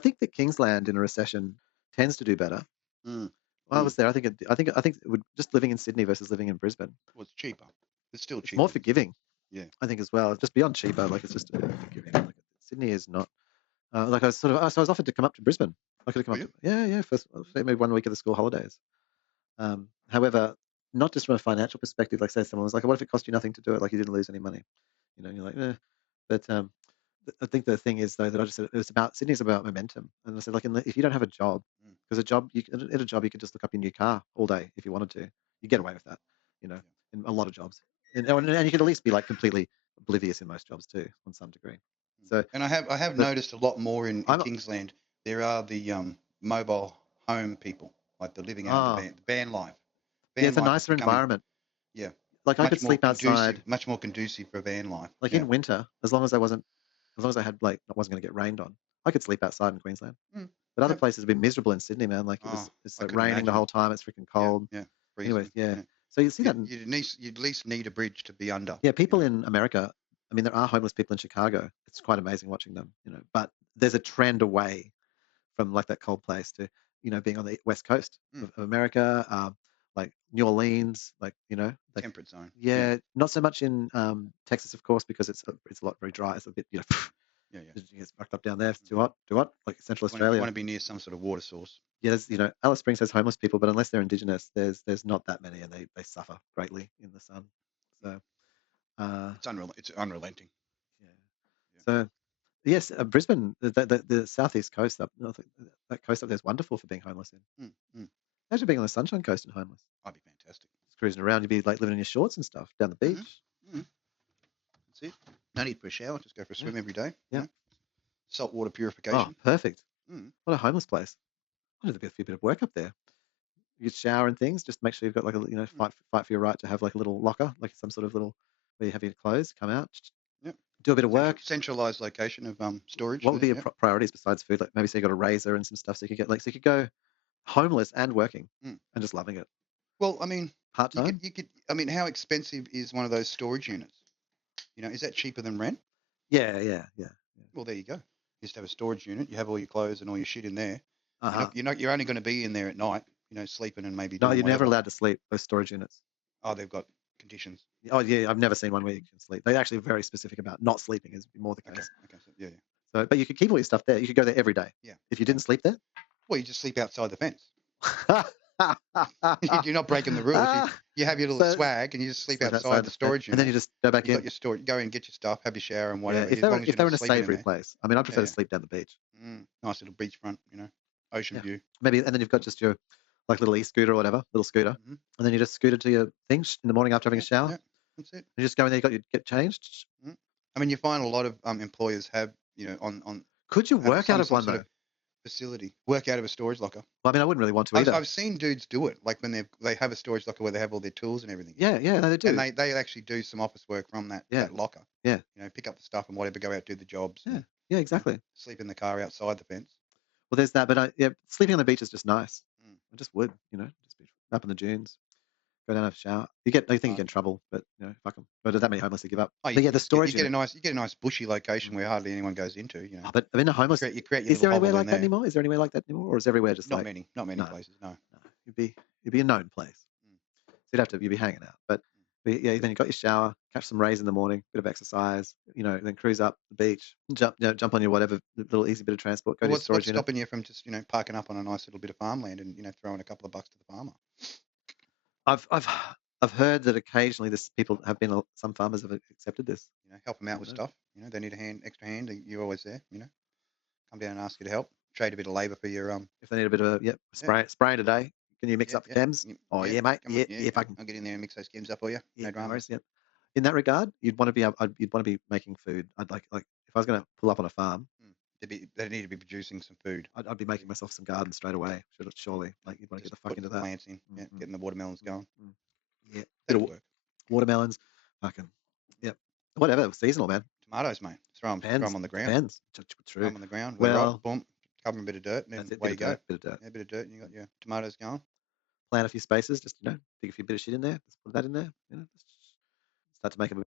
think that Kingsland in a recession tends to do better. Mm. When I was there, I think it would just living in Sydney versus living in Brisbane. Well, it's cheaper. It's still It's more cheaper. forgiving, Yeah. I think, as well. Just beyond cheaper, like it's just forgiving. Like, Sydney is not. Like I was offered to come up to Brisbane. I could have come Were up you? to yeah, for say maybe 1 week of the school holidays. However, not just from a financial perspective. Like say someone was like, "What if it cost you nothing to do it? Like you didn't lose any money?" And you're like, eh. But I think the thing is though that I just said it was about Sydney's about momentum, and I said like if you don't have a job, Mm. because at a job you could just look up your new car all day if you wanted to. You get away with that, you know, Yeah. in a lot of jobs, and you could at least be like completely oblivious in most jobs too, on some degree. Mm. So, And I have but noticed a lot more in I'm Kingsland. There are the mobile home people, like the living out of ah the van life. yeah, Van it's a life is nicer becoming, environment. yeah, Like I could sleep outside, much more conducive for van life. like Yeah. in winter, as long as I had like I wasn't going to get rained on, I could sleep outside in Queensland. Mm. But other Yeah. places have been miserable in Sydney, man. Like Oh, it's I like couldn't raining the imagine. whole time. It's freaking Yeah. cold. Yeah. Anyway, Freezing. yeah. Yeah. So you see that, You'd at least need a bridge to be under. yeah. You People know. in America. I mean, there are homeless people in Chicago. It's quite amazing watching them, But there's a trend away from like that cold place to being on the west coast Mm. of America, like New Orleans, like like Temperate zone. Yeah. yeah, not so much in Texas, of course, because it's a lot very dry. It's a bit Yeah. Yeah. it gets fucked up down there. It's too hot, like Central You Australia. want to be near some sort of water source. Yeah, there's, Alice Springs has homeless people, but unless they're indigenous, there's not that many, and they suffer greatly in the sun. Mm. So, uh, It's unrelenting. yeah. Yeah. So yes, Brisbane, the southeast coast up, that coast up there is wonderful for being homeless in. Mm. Mm. Imagine being on the Sunshine Coast and homeless, I'd be fantastic. just cruising around. You'd be like living in your shorts and stuff down the Mm-hmm. beach. Mm-hmm. That's it. No need for a shower. Just go for a Yeah, swim every day. yeah. Saltwater Oh, purification. perfect. Mm. What a homeless place. I wonder there'd be a bit of work up there. You could shower and things. Just make sure you've got like a Mm. fight for your right to have like a little locker, like some sort of little where you have your clothes come out. Yep. Do a bit of work. Centralized location of storage. What would be your Yep. priorities besides food? Like maybe say you got a razor and some stuff, so you could get so you could go homeless and working Mm. and just loving it. Well, I mean, Part time? you could. I mean, how expensive is one of those storage units? Is that cheaper than rent? Yeah, yeah, yeah. Well, there you go. You just have a storage unit. You have all your clothes and all your shit in there. Uh huh. You're only going to be in there at night. Sleeping and maybe No, doing you're never whatever. allowed to sleep those storage units. Oh, they've got conditions. Oh yeah, I've never seen one where you can sleep. They're actually very specific about not sleeping is more the Okay. case. Okay. So yeah. So, but you could keep all your stuff there. You could go there every day. Yeah. If you Yeah. didn't sleep there, Well, you just sleep outside the fence. You're not breaking the rules. You have your little So swag and you just sleep sleep outside the fence, storage and then unit. you just go back You've got in. your storage. Go and get your stuff, have your shower and Yeah, whatever. As long as if you're they were not in a sleeping in savory there. place, I mean, I prefer to Yeah. sleep down the beach. Nice little beachfront. Ocean Yeah, view. maybe, and then you've got just your like little e-scooter or whatever, little scooter, Hmm. and then you just scooter to your things in the morning after having a Yeah. shower. Yeah. That's it. You just go in there, you get changed. Mm. I mean, you find a lot of employers have on Could you have work out of some one sort though? of facility work out of a storage locker. Well, I mean, I wouldn't really want to I've either. I've seen dudes do it, like when they have a storage locker where they have all their tools and everything in it, Yeah, yeah, no, they and do. they actually do some office work from Yeah, that locker. yeah, Pick up the stuff and whatever, go out do the jobs, yeah, and yeah, exactly. sleep in the car outside the fence. Well, there's that, but yeah, sleeping on the beach is just nice. Mm. I just would, just be up in the dunes, go down, have a shower. I think you get in trouble, but fuck them. But there's that many homeless to give up. Oh, But yeah, the storage unit. you get a nice bushy location Mm. where hardly anyone goes into. Oh, but I mean, the homeless. You create your Is there little anywhere hovel in like that there. anymore? Is there anywhere like that anymore, or is everywhere just like Not many no, places. No. no? You'd be a known place. Mm. So you'd be hanging out. But yeah, then you got your shower, catch some rays in the morning, bit of exercise, then cruise up the beach, jump on your whatever little easy bit of transport, go Well, to your what's storage unit. stopping you from just parking up on a nice little bit of farmland and throwing a couple of bucks to the farmer? I've heard that occasionally people have been some farmers have accepted this. Help them out with stuff. They need extra hand. You're always there. Come down and ask you to help. Trade a bit of labour for your If they need a bit of spraying today, can you mix up the chems? Oh yeah, mate. Come Yeah, on, yeah, if I can. I'll get in there and mix those chems up for you. Yeah, No no drama. worries, yeah. In that regard, you'd want to be making food. I'd like if I was going to pull up on a farm, They need to be producing some food. I'd be making myself some gardens straight away. Surely, like you'd want to get the fuck Putting into the that. plants in. Yeah, getting the watermelons going. Mm. Yeah, bit That'll of work. watermelons, fucking yep, whatever, seasonal, man. Tomatoes, mate. Throw them on the ground. Depends. Throw True. them on the ground. Well, Boom. Cover 'em a bit of dirt, and that's then it. away you go. Bit of dirt. Yeah, a bit of dirt, and you got your tomatoes going. Plant a few spaces, just dig a few bit of shit in there. Just put that in there. Just start to make them